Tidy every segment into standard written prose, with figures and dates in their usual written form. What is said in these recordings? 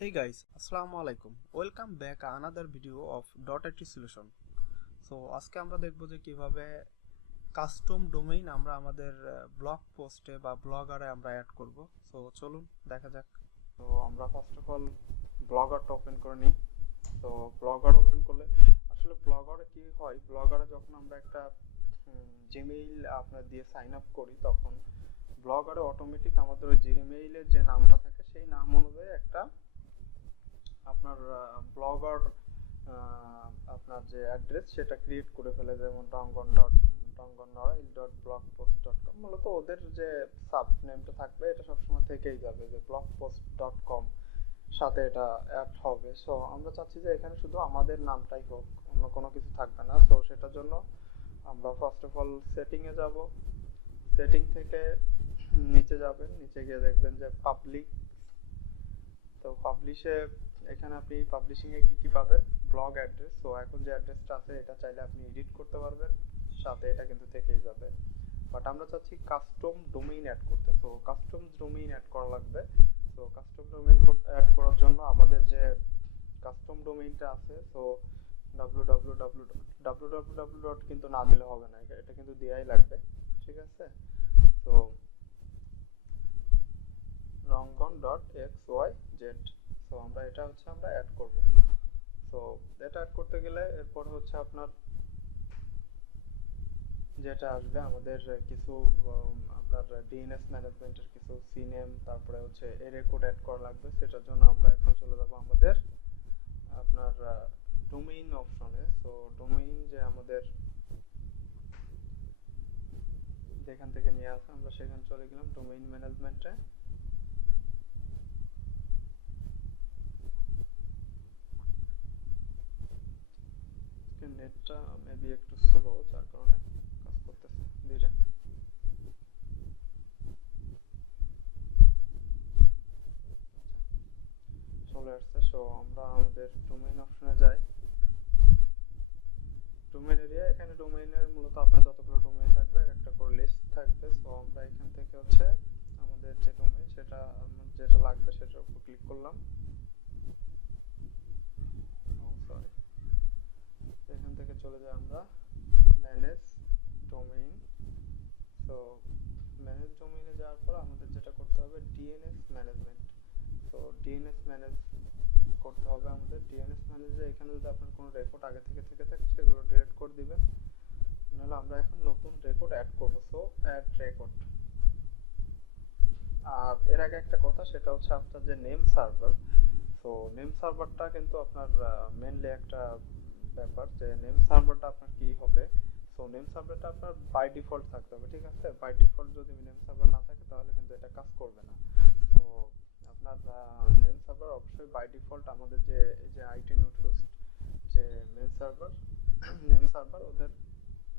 Hey guys, Assalamu alaikum. Welcome back another video of .it solution. So আজকে আমরা দেখব যে কিভাবে কাস্টম ডোমেইন আমরা আমাদের ব্লগ পোস্টে বা ব্লগারে আমরা অ্যাড করব। সো চলুন দেখা যাক। তো আমরা ফার্স্ট অফ অল ব্লগারটা ওপেন করে নিই। তো ব্লগার ওপেন করলে আসলে ব্লগারে কি হয়, ব্লগারে যখন আমরা একটা জিমেইল আপনার দিয়ে সাইন আপ করি তখন ব্লগারে অটোমেটিক আমাদের ওই জিমেইলের যে নামটা থাকে সেই নাম অনুযায়ী একটা আপনার ব্লগার আপনার যে অ্যাড্রেস সেটা ক্রিয়েট করে ফেলে, যেমন dongon.blogpost.com। মূলত ওদের যে সাব নেমটা থাকবে এটা সবসময় থেকেই যাবে যে blogpost.com, সাথে এটা অ্যাড হবে। সো আমরা চাচ্ছি যে এখানে শুধু আমাদের নামটাই হোক, অন্য কোনো কিছু থাকবে না। সো সেটার জন্য আমরা ফার্স্ট অফ অল সেটিংয়ে যাব। সেটিং থেকে নিচে যাবেন, নিচে গিয়ে দেখবেন যে পাবলিক। তো পাবলিশে এখানে আপনি পাবলিশিংয়ে কি পাবেন, ব্লগ অ্যাড্রেস। সো এখন যে অ্যাড্রেসটা আছে এটা চাইলে আপনি এডিট করতে পারবেন, সাথে এটা কিন্তু থেকেই যাবে। বাট আমরা চাচ্ছি কাস্টম ডোমেইন অ্যাড করতে। সো কাস্টম ডোমেইন অ্যাড করা লাগবে। সো কাস্টম ডোমেইন অ্যাড করার জন্য আমাদের যে কাস্টম ডোমেইনটা আছে, সো www কিন্তু না দিলে হবে না, এটা কিন্তু দেয়াই লাগবে, ঠিক আছে। So rangon.xyz। সো আমরা এটা আমরা অ্যাড করব। সো এটা অ্যাড করতে গেলে এরপর আপনার যেটা আসবে আমাদের কিছু আপনার ডিএনএস ম্যানেজমেন্টের কিছু সিনেম, তারপরে এরে কোড অ্যাড করা লাগবে। সেটার জন্য আমরা এখন চলে যাব আমাদের আপনার ডোমেইন অপশনে। সো ডোমেইন যে আমাদের যেখান থেকে নিয়ে আসা আমরা সেখানে চলে গেলাম ডোমেইন ম্যানেজমেন্টে। নেটটা মেবি একটু স্লো, যার কারণে কাজ করতেছে ধীরে। চলে আসছে। সো আমরা আমাদের ডোমেইন অপশনে যাই। ডোমেইন এরিয়া, এখানে ডোমেইনের মূলত আপনার যতগুলো ডোমেইন থাকবে একটা করে লিস্ট থাকবে। সো আমরা এখান থেকে আমাদের যে ডোমেইন সেটা যেটা লাগবে সেটার উপর ক্লিক করলাম। সরি, এখান থেকে চলে যাই আমরা ম্যানেজ ডোমেইন। সো ম্যানেজ ডোমেইনে যাওয়ার পর আমাদের যেটা করতে হবে DNS management. So DNS manage করতে হবে আমাদের। ডিএনএস ম্যানেজে এখানে যদি আপনার কোনো রেকর্ড আগে থেকে থাকে সেগুলো ডিলিট করে দিবেন, নাহলে আমরা এখন নতুন রেকর্ড অ্যাড করব। So add record. আর এর আগে একটা কথা, সেটা আপনার যে নেম সার্ভার। সো নেম সার্ভারটা কিন্তু আপনার মেইনলি একটা ব্যাপার যে নেম সার্ভারটা আপনার কি হবে। সো নেম সার্ভারটা আপনার বাই ডিফল্ট থাকতে হবে, ঠিক আছে। বাই ডিফল্ট যদি নেম সার্ভার না থাকে তাহলে কিন্তু এটা কাজ করবে না। তো আপনার নেম সার্ভার অবশ্যই বাই ডিফল্ট আমাদের যে এই যে আইটি নোটস যে মেন সার্ভার নেম সার্ভার ওদের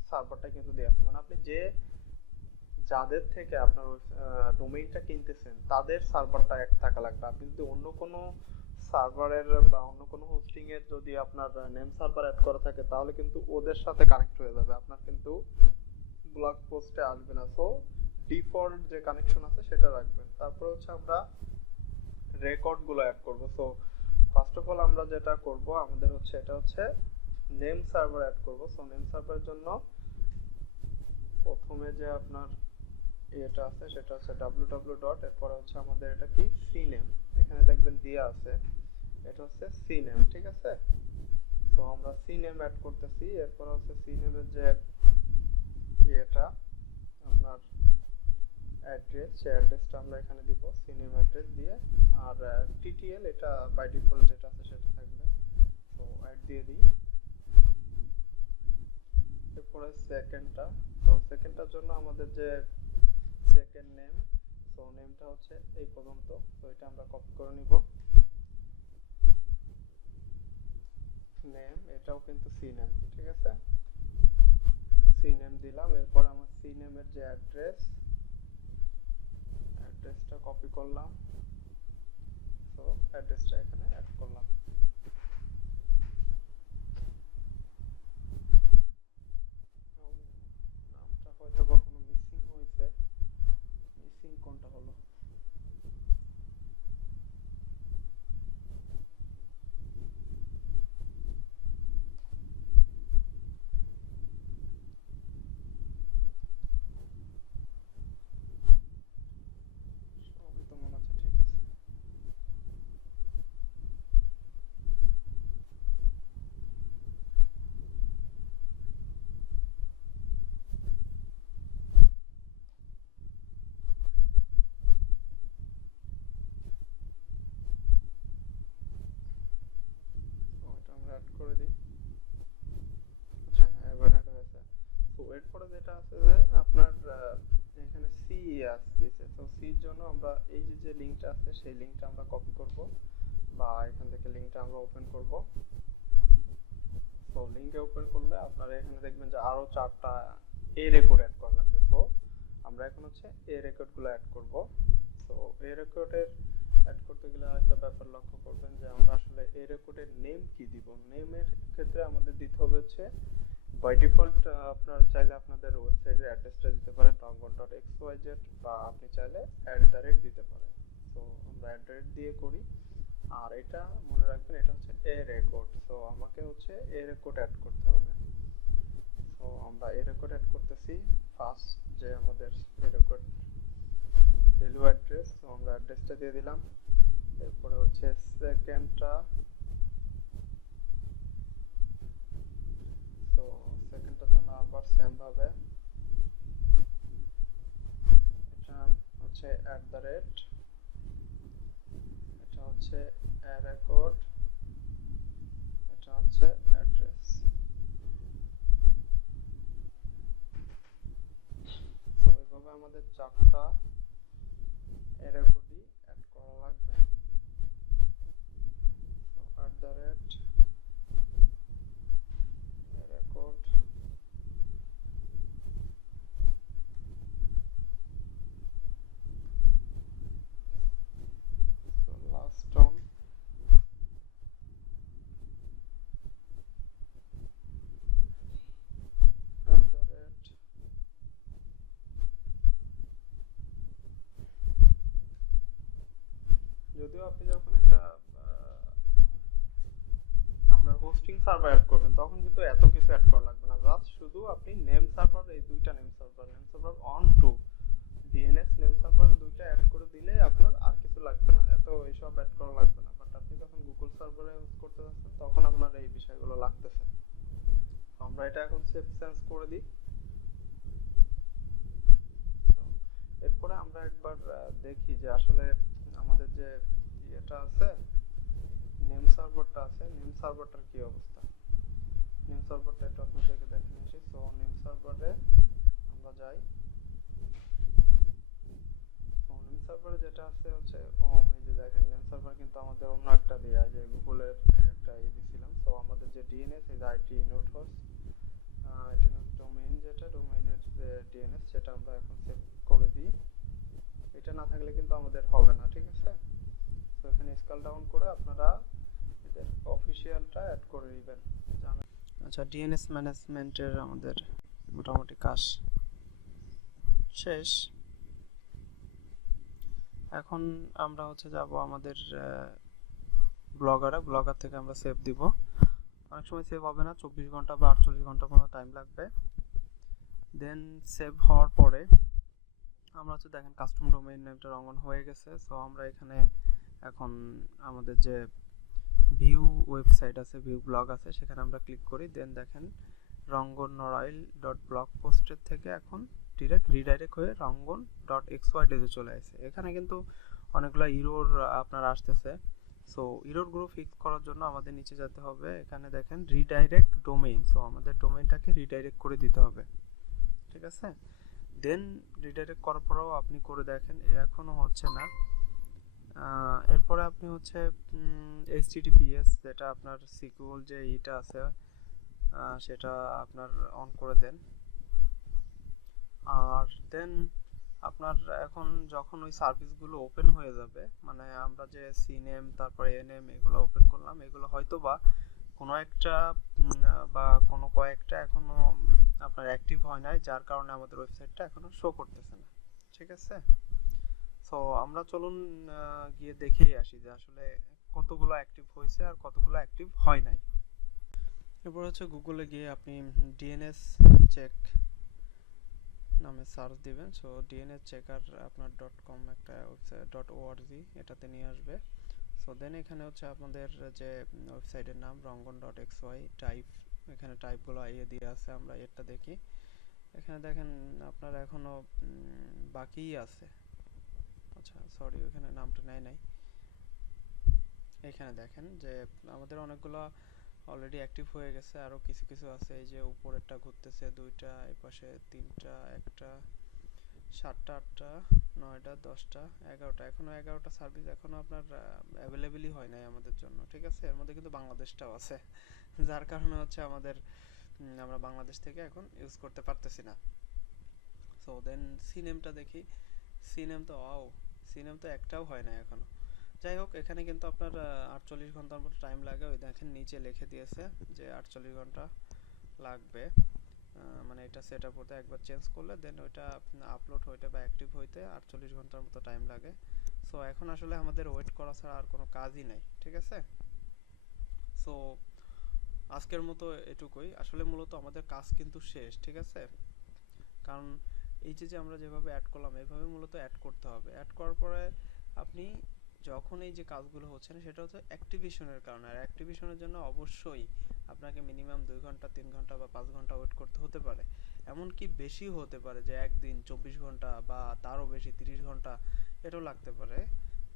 সার্ভারটা কিন্তু দেওয়া আছে, মানে আপনি যে যাদের থেকে আপনার ডোমেইনটা কিনতেছেন তাদের সার্ভারটা এক থাকা লাগবে। আপনি যদি অন্য কোনো সার্ভারের বা অন্য কোনো হোস্টিং এর যদি আপনার নেম সার্ভার অ্যাড করা থাকে তাহলে কিন্তু ওদের সাথে কানেক্ট হয়ে যাবে, আপনার কিন্তু ব্লগ পোস্টে আসবে না। সো ডিফল্ট যে কানেকশন আছে সেটা রাখবেন। তারপর আমরা রেকর্ড গুলো অ্যাড করব। সো ফার্স্ট অফ অল আমরা যেটা করব আমাদের এটা নেম সার্ভার অ্যাড করব। সো নেম সার্ভারের জন্য প্রথমে যে আপনার এটা আছে সেটা www ডট, এরপর আমাদের এটা কি সিনেম, এখানে দেখবেন দেয়া আছে এটা সিনেম, ঠিক আছে। তো আমরা সিনেম অ্যাড করতেছি। এরপর সিনেমের যে এটা আপনার অ্যাড্রেস, সেই অ্যাড্রেসটা আমরা এখানে দিব, সিনেম অ্যাড্রেস দিয়ে। আর টিটিএল এটা বাই ডিফল্ট যেটা আছে সেটা থাকবে। তো অ্যাড দিয়ে দিই। এরপরে সেকেন্ডটা। তো সেকেন্ডটার জন্য আমাদের যে সেকেন্ড নেম, সো নেমটা এই পর্যন্ত। তো এটা আমরা কপি করে নিব। নেম এটাও কিন্তু সি নেম, ঠিক আছে। সি নেম দিলাম। এরপর আমার সি নেমের যে অ্যাড্রেসটা কপি করলাম। সো অ্যাড্রেসটা এখানে অ্যাড করলাম। নামটা হয়তো কখনো মিসিং হয়েছে, মিসিং কোনটা হলো। অ্যাড করে দিই। আচ্ছা এবার অ্যাড হয়েছে। তো এরপরে যেটা আছে যে আপনার এখানে সি আসছে, তো সির জন্য আমরা এই যে লিংকটা আছে সেই লিংকটা আমরা কপি করব বা এখান থেকে লিংকটা আমরা ওপেন করব। তো লিংকে ওপেন করলে আপনারা এখানে দেখবেন যে আরো 4টা এ রেকর্ড অ্যাড করা লাগবে। তো আমরা এখন হচ্ছে এ রেকর্ড গুলো অ্যাড করব। তো এ রেকর্ডের অ্যাড করতে গেলে আরেকটা ব্যাপার লক্ষ্য করবেন যে আমরা আসলে এ রেকর্ডের নেম কি দিব। নেমের ক্ষেত্রে আমাদের দিতে হবে হচ্ছে বাই ডিফল্ট আপনারা চাইলে আপনাদের ওয়েবসাইটের অ্যাড্রেসটা দিতে পারেন rangon.xyz, বা আপনি চাইলে @ দিতে পারেন। তো আমরা দিয়ে করি। আর এটা মনে রাখবেন এটা হচ্ছে এ রেকর্ড। সো আমাকে হচ্ছে এ রেকর্ড অ্যাড করতে হবে। সো আমরা এ রেকর্ড অ্যাড করতেছি। ফার্স্ট যে আমাদের এ রেকর্ড ভ্যালু অ্যাড্রেস, তো আমরা অ্যাড্রেসটা দিয়ে দিলাম। এরপরে হচ্ছে সেকেন্ডটা, তো সেকেন্ডটার জন্য আবার সেম ভাবে এটা হচ্ছে এটা হচ্ছে এ রেকর্ড, এটা হচ্ছে অ্যাড্রেস। তো এইভাবে আমাদের 4টা এ রেকর্ডই অ্যাড করা লাগবে। তো এ রেকর্ড, তো লাস্ট অন যদিও আপনি যখন একটা আপনার হোস্টিং সার্ভার অ্যাড করবেন তখন কিন্তু এত কিছু অ্যাড করা লাগবে না। জাস্ট শুধু আপনি নেম সার্ভার, এই দুইটা name server on two DNS name server দুইটা অ্যাড করে দিলে আপনার আর কিছু লাগবে না, এত এইসব অ্যাড করা লাগবে না। বাট আপনি যখন গুগল সার্ভারে ইউজ করতে যাচ্ছেন তখন আপনার এই বিষয়গুলো লাগতেছে। আমরা এটা এখন সেভ চেঞ্জ করে দিই। এরপরে আমরা একবার দেখি যে আসলে আমাদের যে ইয়েটা আছে, নেম সার্ভারটা আছে, নেম সার্ভারটার কি অবস্থা। নেম সার্ভারটা একটু আপনাদেরকে দেখে নিয়েছি। সো নেম সার্ভারে আমরা যাই। তো নেম সার্ভারে যেটা আছে হচ্ছে এই যে দেখেন নেম সার্ভার কিন্তু আমাদের অন্য একটা দেয়া, যে গুগলের একটা দিছিলাম। সো আমাদের যে ডিএনএস, এই আইটি নোট হোস্ট ডোমেইন, যেটা ডোমেইনের যে ডিএনএস সেটা আমরা এখন সেভ করে দিই। এটা না থাকলে কিন্তু আমাদের হবে না, ঠিক আছে। তো এখানে স্কেল ডাউন করে আপনারা এদের অফিসিয়ালটা অ্যাড করে দিবেন। আচ্ছা ডিএনএস ম্যানেজমেন্টের আমাদের মোটামুটি কাজ শেষ। এখন আমরা হচ্ছে যাব আমাদের ব্লগার থেকে আমরা সেভ দিব। অনেক সময় সেভ হবে না, 24 ঘন্টা বা 48 ঘন্টা পর্যন্ত টাইম লাগবে। দেন সেভ হওয়ার পরে আমরা হচ্ছে দেখেন কাস্টম ডোমেইন নেমটা রঙন হয়ে গেছে। সো আমরা এখানে এখন আমাদের যে ভিউ ওয়েবসাইট আছে, ভিউ ব্লগ আছে, সেখানে আমরা ক্লিক করি। দেন দেখেন rangon.blogpost থেকে এখন রিডাইরেক্ট হয়ে rangon.xyz এ চলে আসে। এখানে কিন্তু অনেকগুলো ইরর আপনার আসতেছে। সো ইরর গুলো ফিক্স করার জন্য আমাদের নিচে যেতে হবে। এখানে দেখেন রিডাইরেক্ট ডোমেইন, সো আমাদের ডোমেইনটাকে রিডাইরেক্ট করে দিতে হবে, ঠিক আছে। দেন রিডাইরেক্ট করার পরেও আপনি করে দেখেন এখনো হচ্ছে না। এরপরে আপনি হচ্ছে https যেটা আপনার সিকিউর যে এটা আছে সেটা আপনার অন করে দেন। আর দেন আপনার এখন যখন ওই সার্ভিসগুলো ওপেন হয়ে যাবে, মানে আমরা যে সিনেম তারপরে এনএম এগুলো ওপেন করলাম, এগুলো হয়তো বা কোনো একটা বা কোনো কয়েকটা এখনো আপনার অ্যাক্টিভ হয় নাই, যার কারণে আমাদের ওয়েবসাইটটা এখনো শো করতেছে না, ঠিক আছে। সো আমরা চলুন গিয়ে দেখেই আসি যে আসলে কতগুলো অ্যাক্টিভ হয়েছে আর কতগুলো অ্যাক্টিভ হয় নাই। এরপর হচ্ছে গুগলে গিয়ে আপনি ডিএনএস চেক নামে সার্চ দিবেন। সো ডিএনএস চেকার আপনার .com একটা ওয়েবসাইট .org এটাতে নিয়ে আসবে। সো দেন এখানে হচ্ছে আপনাদের যে ওয়েবসাইটের নাম rangon.xy টাইপ, এখানে টাইপগুলো আইয়ে দিয়ে আছে। আমরা এটা দেখি, এখানে দেখেন আপনার এখনো বাকিই আছে। আচ্ছা সরি, ওখানে নামটা নেয় নাই। এখানে দেখেন যে আমাদের অনেকগুলো অলরেডি অ্যাক্টিভ হয়ে গেছে, আরও কিছু কিছু আছে। এই যে উপরেরটা ঘুরতেছে, দুইটা, এই পাশে তিনটা, একটা, 7টা, 8টা, 9টা, 10টা, 11টা। এখনো 11টা সার্ভিস এখনো আপনার অ্যাভেলেবেলই হয় নাই আমাদের জন্য, ঠিক আছে। এর মধ্যে কিন্তু বাংলাদেশটাও আছে, যার কারণে হচ্ছে আমাদের আমরা বাংলাদেশ থেকে এখন ইউজ করতে পারতেছি না। সো দেন সিনেমটা দেখি, সিনেম তো সিনেম তো একটাও হয় না এখনো। যাই হোক, এখানে কিন্তু আপনার 48 ঘন্টার মতো টাইম লাগে। ওই দেখেন নিচে লিখে দিয়েছে যে 48 ঘন্টা লাগবে। মানে এটা সেট আপ হতে একবার চেঞ্জ করলে দেন ওইটা আপলোড হইতে বা অ্যাক্টিভ হইতে 48 ঘন্টার মতো টাইম লাগে। সো এখন আসলে আমাদের ওয়েট করা ছাড়া আর কোনো কাজই নাই, ঠিক আছে। সো আজকের মতো এটুকুই। আসলে মূলত আমাদের কাজ কিন্তু শেষ, ঠিক আছে। কারণ এই যে আমরা যেভাবে অ্যাড করলাম এইভাবে মূলত অ্যাড করতে হবে। অ্যাড করার পরে আপনি যখন এই যে কাজগুলো হচ্ছে না সেটা হচ্ছে অ্যাক্টিভেশনের কারণে। আর অ্যাক্টিভেশনের জন্য অবশ্যই আপনাকে মিনিমাম 2 ঘন্টা, 3 ঘন্টা বা 5 ঘন্টা ওয়েট করতে হতে পারে। এমনকি বেশিও হতে পারে, যে একদিন 24 ঘন্টা বা তারও বেশি 30 ঘন্টা এটাও লাগতে পারে।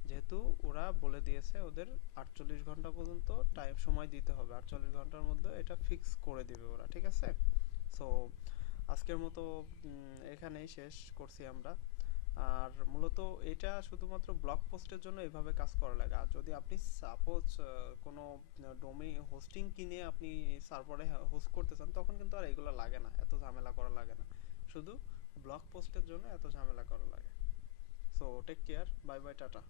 যেহেতু ওরা বলে দিয়েছে ওদের 48 ঘন্টা পর্যন্ত টাইম সময় দিতে হবে, 48 ঘন্টার মধ্যে এটা ফিক্স করে দিবে ওরা, ঠিক আছে। সো আজকের মতো এখানেই শেষ করছি আমরা। আর মূলত এটা শুধুমাত্র ব্লগ পোস্টের জন্য এভাবে কাজ করা লাগে। আর যদি আপনি সাপোজ কোনো ডোমেইন হোস্টিং কিনে আপনি সার্ভারে হোস্ট করতে চান, তখন কিন্তু আর এগুলো লাগে না, এত ঝামেলা করা লাগে না। শুধু ব্লগ পোস্টের জন্য এত ঝামেলা করা লাগে। So take care, bye bye, tata.